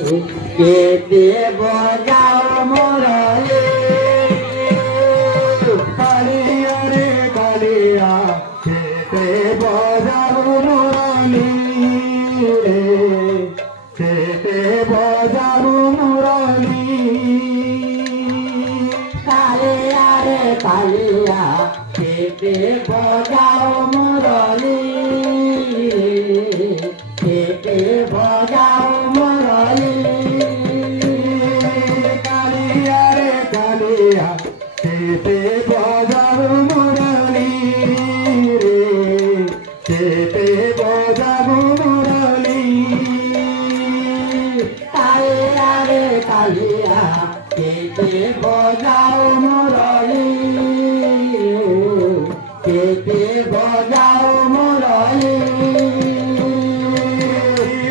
কেটে বজাও মুরলি কালিয়া রে কালিয়া কেটে বজাও মুরলি কেটে বজাও মুরলি কালিয়া রে কালিয়া কেটে বজাও মুরলি কেটে বজাও মুরলি কালিয়া রে কালিয়া কেটে বজাও মুরলি কেটে বজাও মুরলি কালিয়া রে কালিয়া কেটে বজাও মুরলি কেটে বজাও মুরলি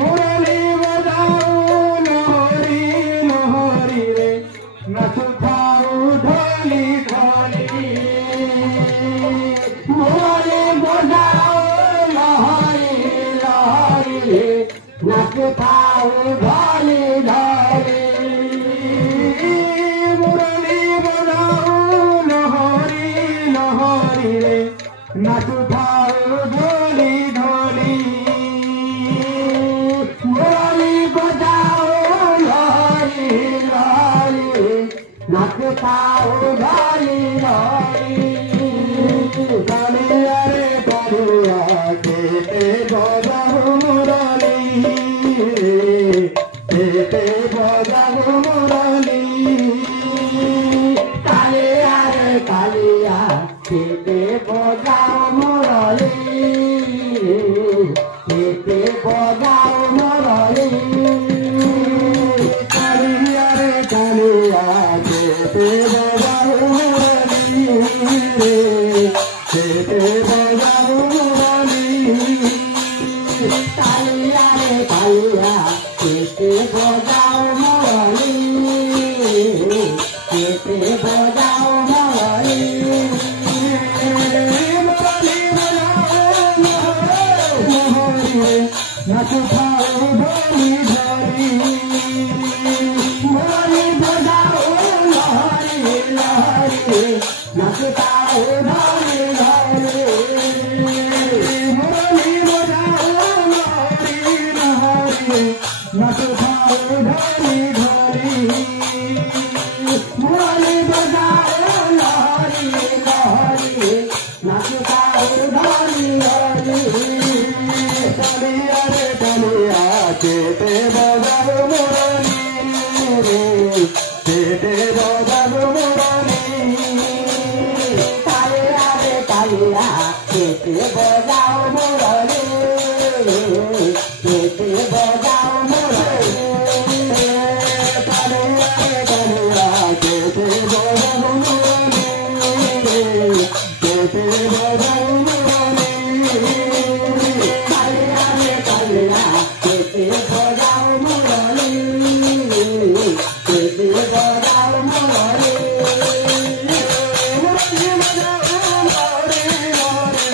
মুরলি বজাও লহরি লহরি রে নাচুথাও ঢলি ঢলি মুরলি বজাও লহরি লহরি রে নাচুথাও ঢলি ঢলি মুরলি বজাও লহরি লহরি রে নাচুথাও ঢলি ঢলি মুরলি বজাও লহরি লহরি রে নাচুথাও ঢলি ঢলি কালিয়া রে কালিয়া কেটে বজাও মুরলি কেটে বজাও মুরলি কালিয়া রে কালিয়া কেটে বজাও মুরলি কেটে বজাও মুরলি কালিয়া রে কালিয়া কেটে বজাও মুরলি কেটে বজাও মুরলি কালিয়া রে কালিয়া কেটে বজাও মুরলি কেটে বজাও মুরলি মুরলি বজাও লহরি রে নাচুথাও ঢলি ঢলি মুরলি বজাও লহরি লহরি রে নাচুথাও ঢলি ঢলি মুরলি বজাও লহরি লহরি নাচুথাও ঢলি ঢলি মুরলি বজাও লহরি লহরি রে নাচুথাও ঢলি ঢলি কালিয়া রে কালিয়া কেটে বজাও মুরলি কেটে বজাও মুরলি কালিয়া রে কালিয়া কেটে বজাও মুরলি কেটে বজাও মুরলি কালিয়া রে কালিয়া কেটে বজাও মুরলি কেটে বজাও মুরলি কালিয়া রে কালিয়া কেটে বজাও মুরলি কেটে বজাও মুরলি মুরলি বজাও লহরি লহরি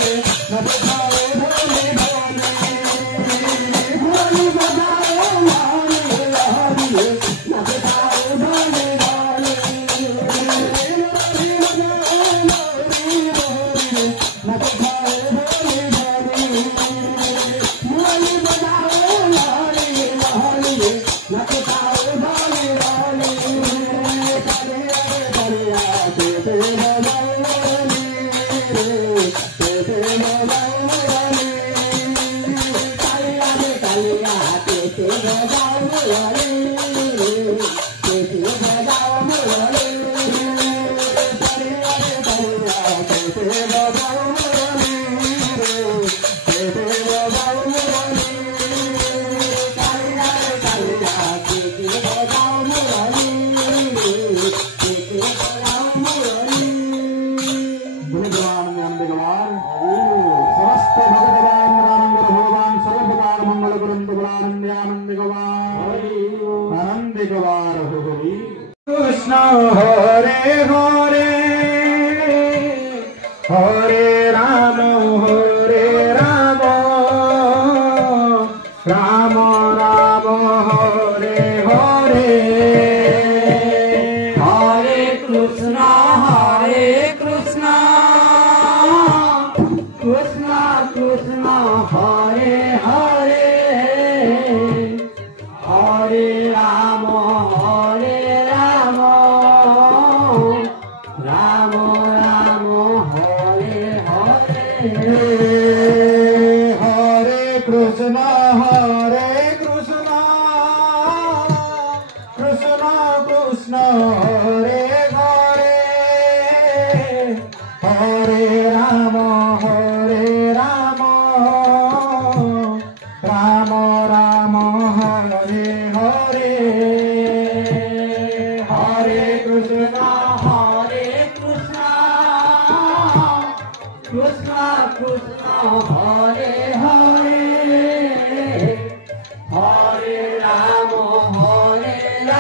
নাচুথাও ঢলি ঢলি মুরলি বজাও লহরি লহরি রে নাচুথাও ঢলি ঢলি মুরলি বজাও লহরি লহরি নাচুথাও ঢলি ঢলি মুরলি বজাও লহরি লহরি রে নাচুথাও ঢলি ঢলি কালিয়া রে কালিয়া কেটে বজাও মুরলি কেটে বজাও মুরলি কালিয়া রে কালিয়া কেটে বজাও মুরলি কেটে বজাও মুরলি কালিয়া রে কালিয়া কেটে বজাও মুরলি কেটে বজাও মুরলি কালিয়া রে কালিয়া কেটে বজাও মুরলি কেটে বজাও মুরলি भगवान भगवान समस्त भगवान राम भगवान सर्वप्रकार मंगल ग्रंथ आनंद भगवान आनंद गवार हरि कृष्ण हरे हरे हरे राम राम राम हरे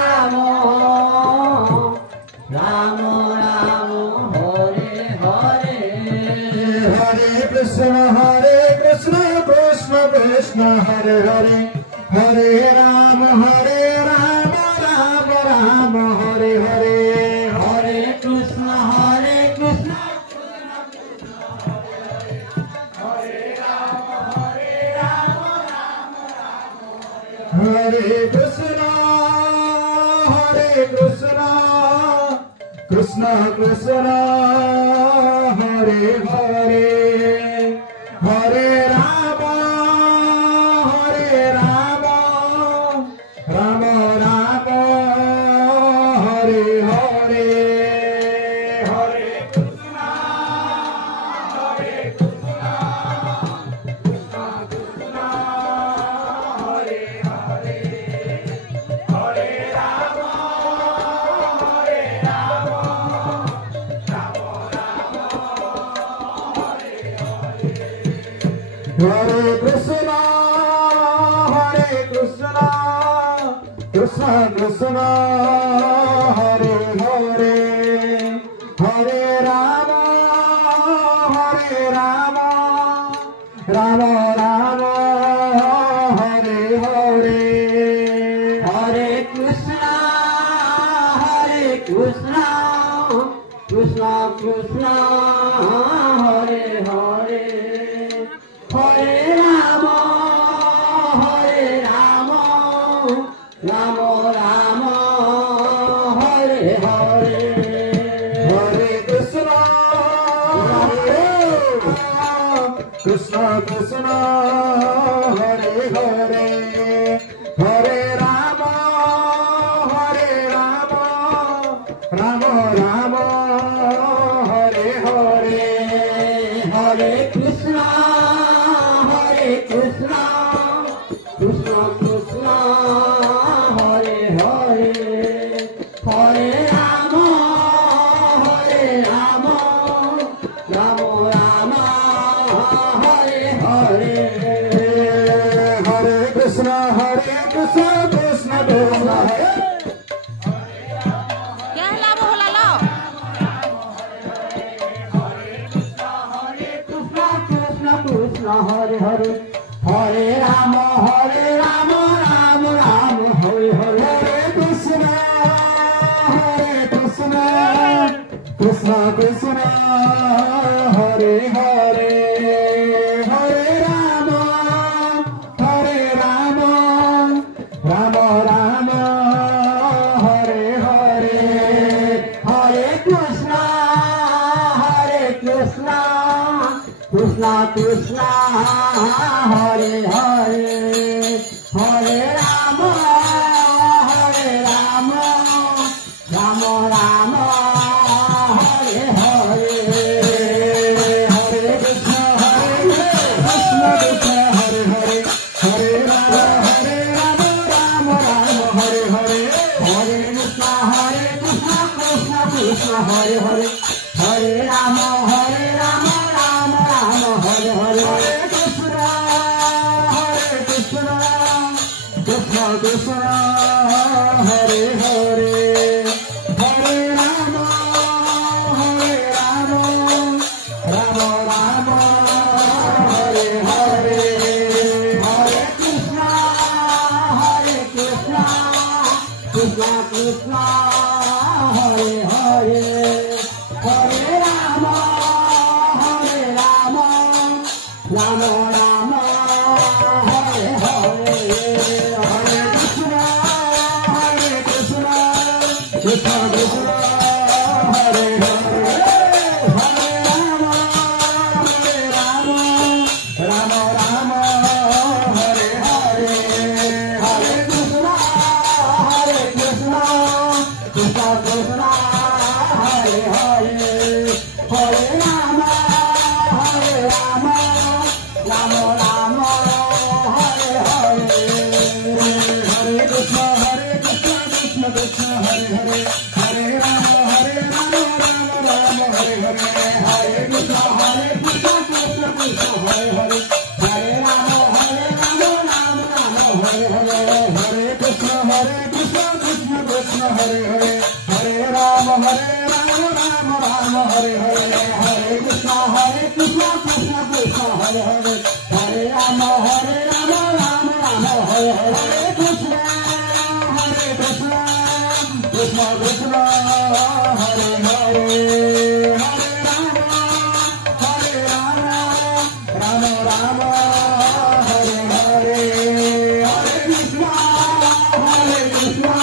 Rama, Rama Rama, Hare Hare, Hare Krishna, Krishna Krishna, Hare Hare, Hare Rama, Rama Rama, Hare Hare, Hare Krishna, Krishna Hare Krishna, Krishna Krishna, Hare Hare, Hare Rama, Rama Rama, Hare Hare, Hare Krishna, Krishna Krishna, Hare Hare, Hare Rama, Hare Krishna, Krishna Krishna, Hare Hare, Hare Rama, Rama Rama, Hare Hare, Hare Krishna, Krishna Krishna, Hare Hare, Hare Rama, Rama Rama, Hare Hare, Hare Krishna, Krishna Krishna, Hare Hare, Hare Rama, Rama Rama, Hare Hare, Hare Krishna, Krishna Krishna, Hare Hare, Hare Rama, Rama Rama, Hare Hare, Hare Krishna, Krishna Krishna, Hare क्या हला वो हला लो Krishna Krishna, Hare Hare, Hare Rama, Rama Rama, Hare Hare, Hare Krishna, Krishna Krishna, Hare Hare, Hare Rama, Rama Rama, Hare Hare, Hare Krishna, Krishna Krishna, Hare Hare, Hare Rama, Rama Rama, Hare Hare, Hare Krishna, Krishna Hare Hare, Hare Rama, Rama Rama, Hare Hare, Hare Krishna, Krishna Krishna, Hare Hare, Hare Rama, Rama Rama, Hare Hare, Hare Krishna, Krishna Krishna, Hare Hare, Hare Rama, Rama Rama, Hare Hare, Hare Krishna, Krishna Krishna, Hare Hare, Hare Rama, Rama Rama, Hare Hare, Hare Krishna, Krishna Krishna, Hare Hare, Hare Rama, Rama Rama, Hare Hare, Hare Krishna, Krishna Krishna, Hare Hare, Hare Rama, Rama Rama, Hare Hare, Hare Krishna, Krishna Krishna, Hare Hare, Hare Rama, Rama Rama, Hare Hare, Hare Krishna, Krishna Krishna, Hare Hare, Hare Rama, Rama Rama, Hare Hare. Krishna Hare Hare Hare Rama Rama Rama Hare Hare Hare Krishna Krishna Krishna Hare Hare Hare Rama Rama Rama Hare Hare Krishna Krishna Krishna Hare Hare Hare Rama Rama Rama Hare Hare Hare Krishna Krishna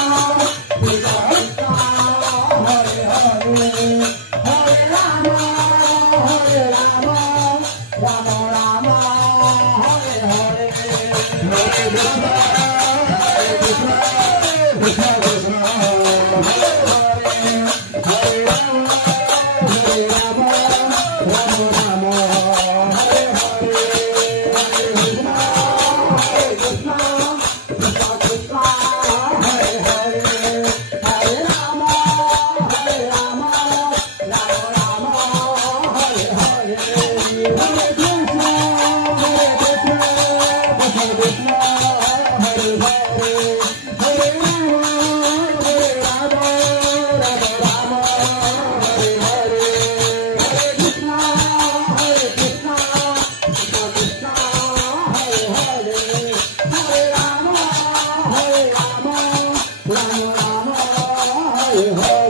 Hare